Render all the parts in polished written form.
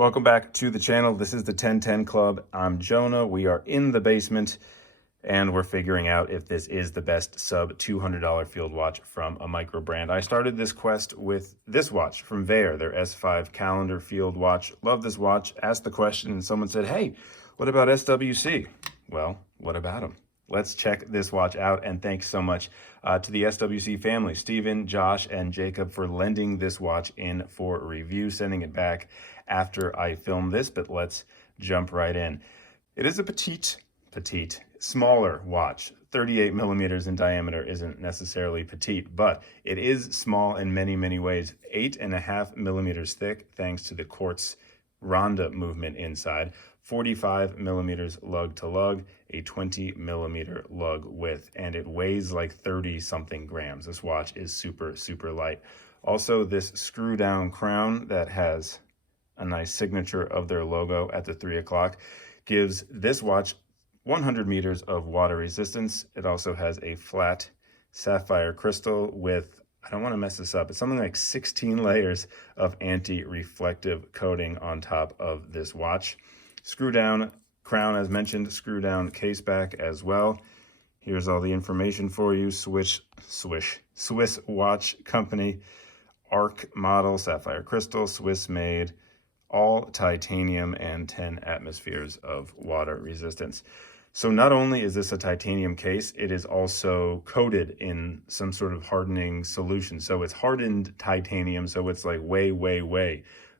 Welcome back to the channel. This is the 1010 Club. I'm Jonah. We are in the basement and we're figuring out if this is the best sub $200 field watch from a micro brand. I started this quest with this watch from Veyer, their S5 calendar field watch. Love this watch. Asked the question and someone said, hey, what about SWC? Well, what about them? Let's check this watch out, and thanks so much to the SWC family, Steven, Josh, and Jacob, for lending this watch in for review, sending it back after I filmed this, but let's jump right in. It is a petite, smaller watch. 38 millimeters in diameter isn't necessarily petite, but it is small in many, many ways. 8.5 millimeters thick, thanks to the quartz Ronda movement inside. 45 millimeters lug to lug, a 20 millimeter lug width, and it weighs like 30 something grams. This watch is super, super light. Also, this screw down crown that has a nice signature of their logo at the 3 o'clock gives this watch 100 meters of water resistance. It also has a flat sapphire crystal with, I don't want to mess this up, it's something like 16 layers of anti-reflective coating on top of this watch. Screw down crown, as mentioned, screw down case back as well. Here's all the information for you. Swiss watch company, ARK model, sapphire crystal, Swiss made, all titanium, and 10 atmospheres of water resistance. So not only is this a titanium case, it is also coated in some sort of hardening solution. So it's hardened titanium, so it's like way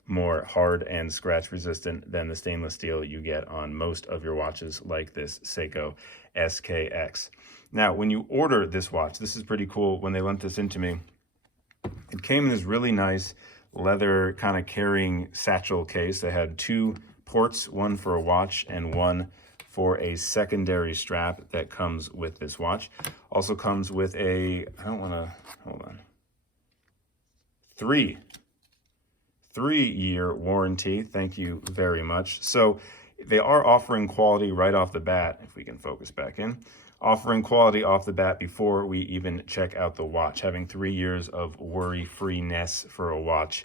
more hard and scratch resistant than the stainless steel you get on most of your watches like this Seiko SKX. Now, when you order this watch, this is pretty cool. When they lent this into me, it came in this really nice leather kind of carrying satchel case. They had two ports, one for a watch and one for a secondary strap that comes with this watch. Also comes with a, I don't want to, hold on, three-year warranty. Thank you very much. So they are offering quality right off the bat, if we can focus back in, offering quality off the bat before we even check out the watch. Having 3 years of worry-freeness for a watch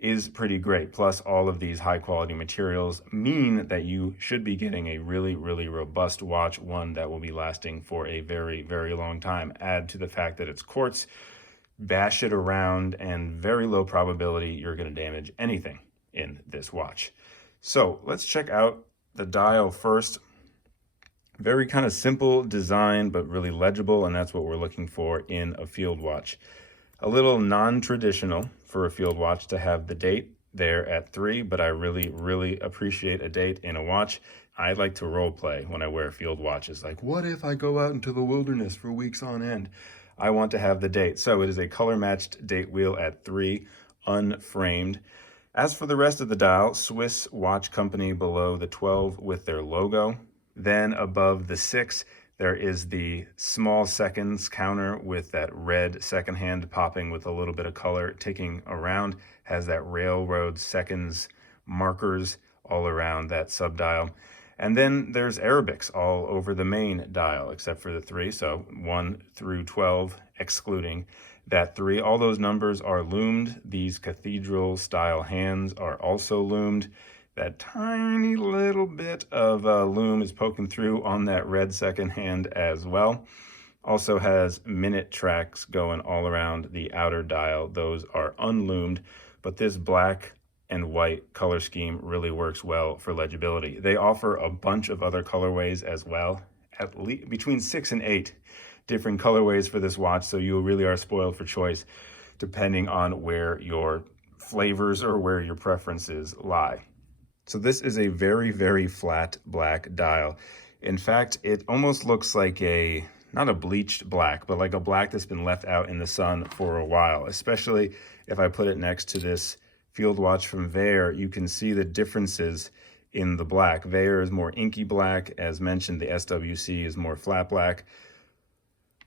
is pretty great. Plus, all of these high-quality materials mean that you should be getting a really robust watch, one that will be lasting for a very long time. Add to the fact that it's quartz, bash it around, and very low probability you're going to damage anything in this watch. So let's check out the dial first. Very kind of simple design, but really legible, and that's what we're looking for in a field watch. A little non-traditional for a field watch to have the date there at 3, but I really appreciate a date in a watch. I like to role play when I wear field watches. Like, what if I go out into the wilderness for weeks on end? I want to have the date. So it is a color-matched date wheel at 3, unframed. As for the rest of the dial, Swiss watch company below the 12 with their logo. Then above the 6, there is the small seconds counter with that red second hand popping with a little bit of color ticking around. Has that railroad seconds markers all around that subdial. And then there's Arabics all over the main dial, except for the 3, so 1 through 12 excluding that 3. All those numbers are loomed. These cathedral style hands are also loomed. That tiny little bit of loom is poking through on that red second hand as well. Also has minute tracks going all around the outer dial. Those are unloomed, but this black and white color scheme really works well for legibility. They offer a bunch of other colorways as well, at least between 6 and 8 different colorways for this watch, so you really are spoiled for choice depending on where your flavors or where your preferences lie. So this is a very flat black dial. In fact, it almost looks like a, not a bleached black, but like a black that's been left out in the sun for a while, especially if I put it next to this field watch from Veyer. You can see the differences in the black. Veyer is more inky black. As mentioned, the SWC is more flat black.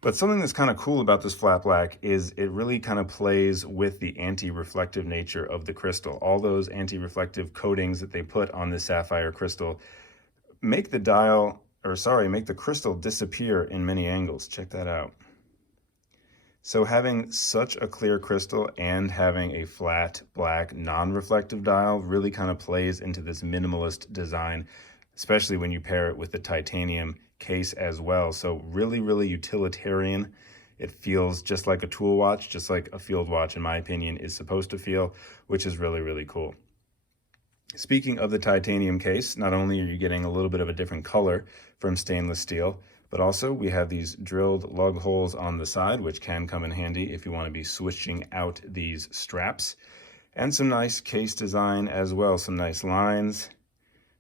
But something that's kind of cool about this flat black is it really kind of plays with the anti-reflective nature of the crystal. All those anti-reflective coatings that they put on the sapphire crystal make the dial, or sorry, make the crystal disappear in many angles. Check that out. So having such a clear crystal and having a flat black non-reflective dial really kind of plays into this minimalist design, especially when you pair it with the titanium case as well. So really, really utilitarian. It feels just like a tool watch, just like a field watch, in my opinion, is supposed to feel, which is really, really cool. Speaking of the titanium case, not only are you getting a little bit of a different color from stainless steel, but also we have these drilled lug holes on the side, which can come in handy if you want to be switching out these straps. And some nice case design as well, some nice lines,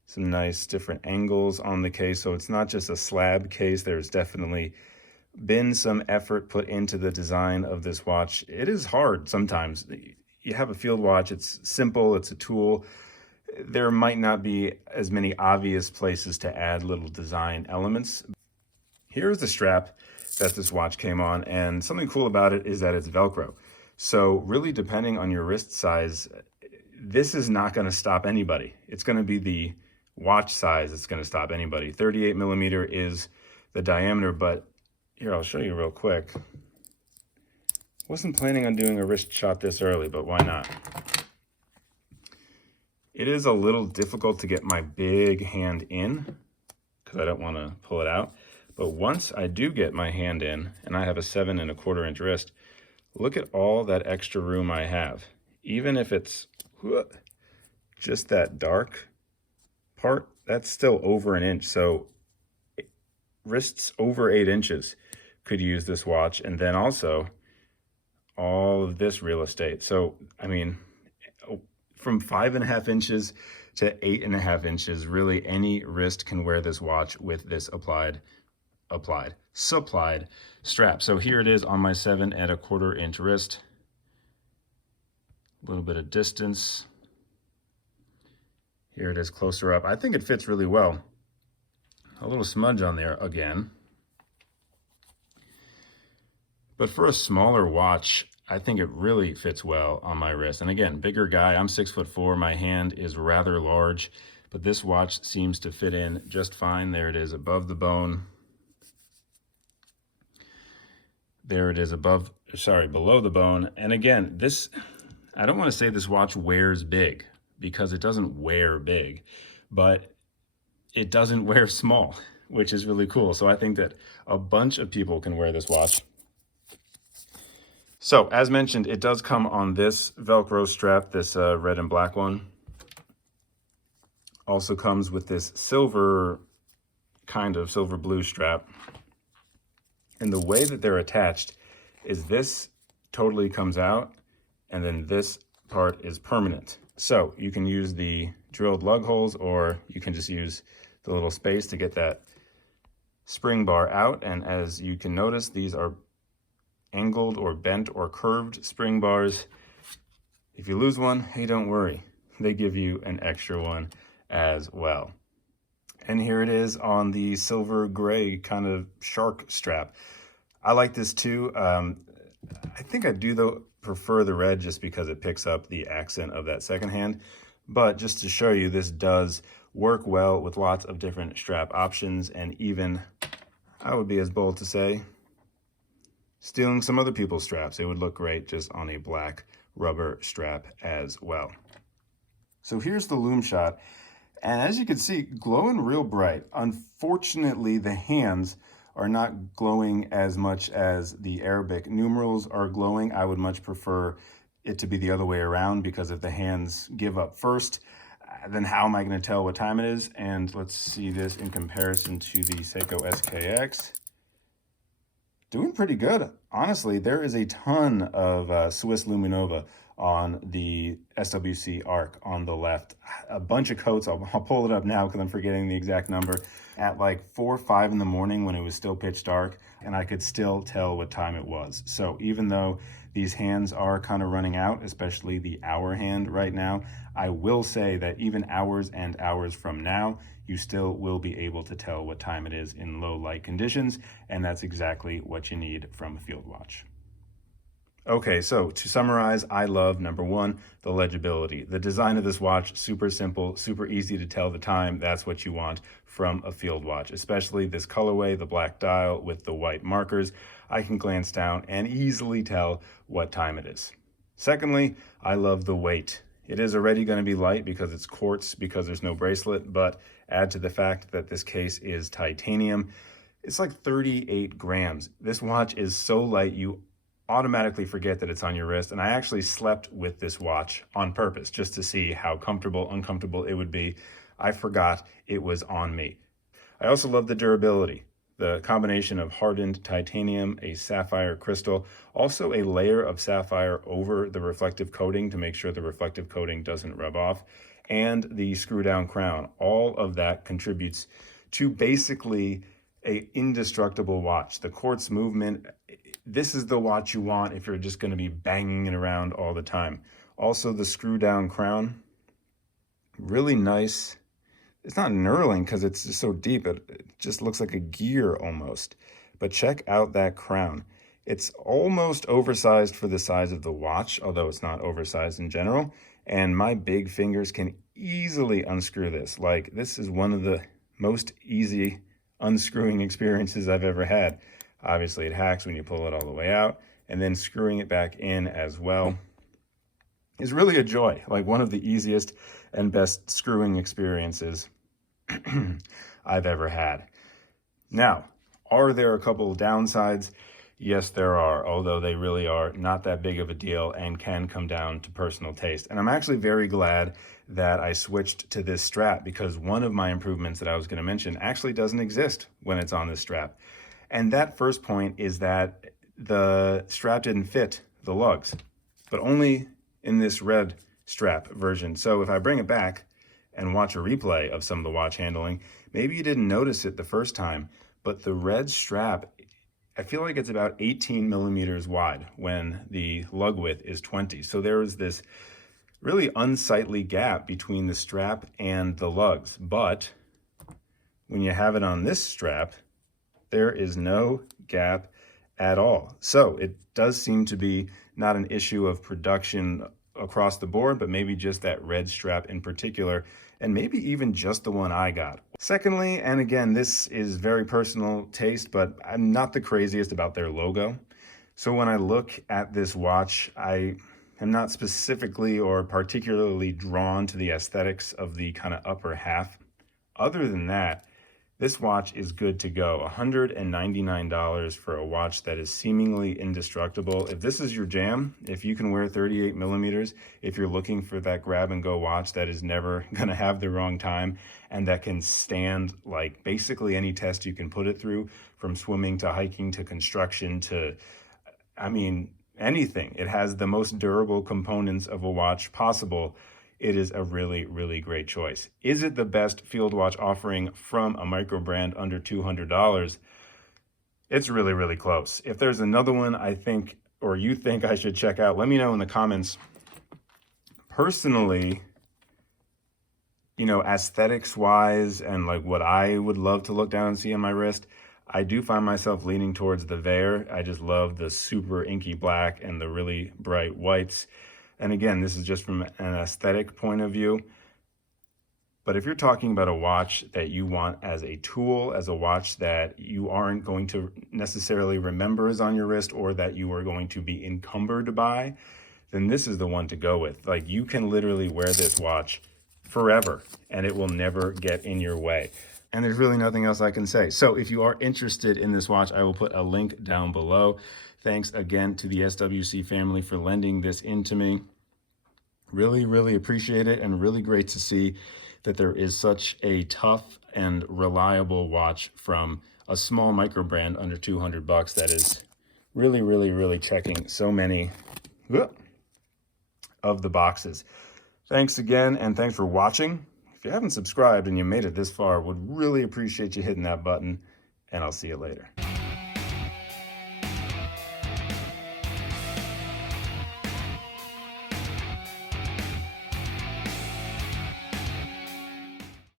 some nice different angles on the case. So it's not just a slab case. There's definitely been some effort put into the design of this watch. It is hard sometimes. You have a field watch, it's simple, it's a tool. There might not be as many obvious places to add little design elements. Here's the strap that this watch came on, and something cool about it is that it's Velcro. So really, depending on your wrist size, this is not going to stop anybody. It's going to be the watch size that's going to stop anybody. 38 millimeter is the diameter, but here, I'll show you real quick. Wasn't planning on doing a wrist shot this early, but why not? It is a little difficult to get my big hand in because I don't want to pull it out. But once I do get my hand in, and I have a 7 1/4 inch wrist, look at all that extra room I have. Even if it's just that dark part, that's still over an inch. So wrists over 8 inches could use this watch. And then also all of this real estate. So, I mean, from 5.5 inches to 8.5 inches, really any wrist can wear this watch with this supplied strap. So here it is on my 7 1/4 inch wrist. A little bit of distance. Here it is closer up. I think it fits really well. A little smudge on there again. But for a smaller watch, I think it really fits well on my wrist. And again, bigger guy, I'm 6'4", my hand is rather large, but this watch seems to fit in just fine. There it is above the bone. There it is below the bone. And again, I don't want to say this watch wears big because it doesn't wear big, but it doesn't wear small, which is really cool. So I think that a bunch of people can wear this watch. So as mentioned, it does come on this Velcro strap, this red and black one. Also comes with this silver blue strap. And the way that they're attached is this totally comes out, and then this part is permanent. So you can use the drilled lug holes, or you can just use the little space to get that spring bar out. And as you can notice, these are angled or bent or curved spring bars. If you lose one, hey, don't worry. They give you an extra one as well. And here it is on the silver gray kind of shark strap. I like this too. I think I do though prefer the red just because it picks up the accent of that second hand. But just to show you, this does work well with lots of different strap options, and even, I would be as bold to say, stealing some other people's straps. It would look great just on a black rubber strap as well. So here's the Loom Shot. And as you can see, glowing real bright. Unfortunately, the hands are not glowing as much as the Arabic numerals are glowing. I would much prefer it to be the other way around, because if the hands give up first, then how am I going to tell what time it is? And let's see this in comparison to the Seiko SKX. Doing pretty good. Honestly, there is a ton of Swiss Luminova on the SWC ARK on the left. A bunch of coats. I'll pull it up now because I'm forgetting the exact number. At like 4 or 5 in the morning when it was still pitch dark, and I could still tell what time it was. So even though these hands are kind of running out, especially the hour hand right now, I will say that even hours and hours from now, you still will be able to tell what time it is in low light conditions, and that's exactly what you need from a field watch. Okay, so to summarize, I love number one, the legibility. The design of this watch, super simple, super easy to tell the time. That's what you want from a field watch, especially this colorway, the black dial with the white markers. I can glance down and easily tell what time it is. Secondly, I love the weight. It is already going to be light because it's quartz, because there's no bracelet, but add to the fact that this case is titanium. It's like 38 grams. This watch is so light, you automatically forget that it's on your wrist. And I actually slept with this watch on purpose just to see how comfortable, uncomfortable it would be. I forgot it was on me. I also love the durability. The combination of hardened titanium, a sapphire crystal, also a layer of sapphire over the reflective coating to make sure the reflective coating doesn't rub off, and the screw down crown. All of that contributes to basically an indestructible watch. The quartz movement, this is the watch you want if you're just going to be banging it around all the time. Also, the screw down crown, really nice. It's not knurling because it's just so deep. It just looks like a gear almost. But check out that crown. It's almost oversized for the size of the watch, although it's not oversized in general. And my big fingers can easily unscrew this. Like, this is one of the most easy unscrewing experiences I've ever had. Obviously, it hacks when you pull it all the way out, and then screwing it back in as well is really a joy. Like, one of the easiest and best screwing experiences I've ever had. Now, are there a couple of downsides? Yes, there are, although they really are not that big of a deal and can come down to personal taste. And I'm actually very glad that I switched to this strap, because one of my improvements that I was going to mention actually doesn't exist when it's on this strap. And that first point is that the strap didn't fit the lugs, but only in this red strap version. So if I bring it back and watch a replay of some of the watch handling, maybe you didn't notice it the first time, but the red strap, I feel like it's about 18 millimeters wide when the lug width is 20. So there is this really unsightly gap between the strap and the lugs. But when you have it on this strap, there is no gap at all. So it does seem to be not an issue of production across the board, but maybe just that red strap in particular, and maybe even just the one I got. Secondly, and again, this is very personal taste, but I'm not the craziest about their logo. So when I look at this watch, I am not specifically or particularly drawn to the aesthetics of the kind of upper half. Other than that, this watch is good to go. $199 for a watch that is seemingly indestructible. If this is your jam, if you can wear 38 millimeters, if you're looking for that grab and go watch that is never gonna have the wrong time and that can stand like basically any test you can put it through, from swimming to hiking to construction to, I mean, anything. It has the most durable components of a watch possible. It is a really, really great choice. Is it the best field watch offering from a micro brand under $200? It's really, really close. If there's another one I think, or you think I should check out, let me know in the comments. Personally, you know, aesthetics wise and like what I would love to look down and see on my wrist, I do find myself leaning towards the Veer. I just love the super inky black and the really bright whites. And again, this is just from an aesthetic point of view. But if you're talking about a watch that you want as a tool, as a watch that you aren't going to necessarily remember is on your wrist or that you are going to be encumbered by, then this is the one to go with. Like, you can literally wear this watch forever and it will never get in your way. And there's really nothing else I can say. So if you are interested in this watch, I will put a link down below. Thanks again to the SWC family for lending this in to me. Really, really appreciate it, and really great to see that there is such a tough and reliable watch from a small micro brand under 200 bucks that is really, really, really checking so many of the boxes. Thanks again, and thanks for watching. If you haven't subscribed and you made it this far, would really appreciate you hitting that button, and I'll see you later.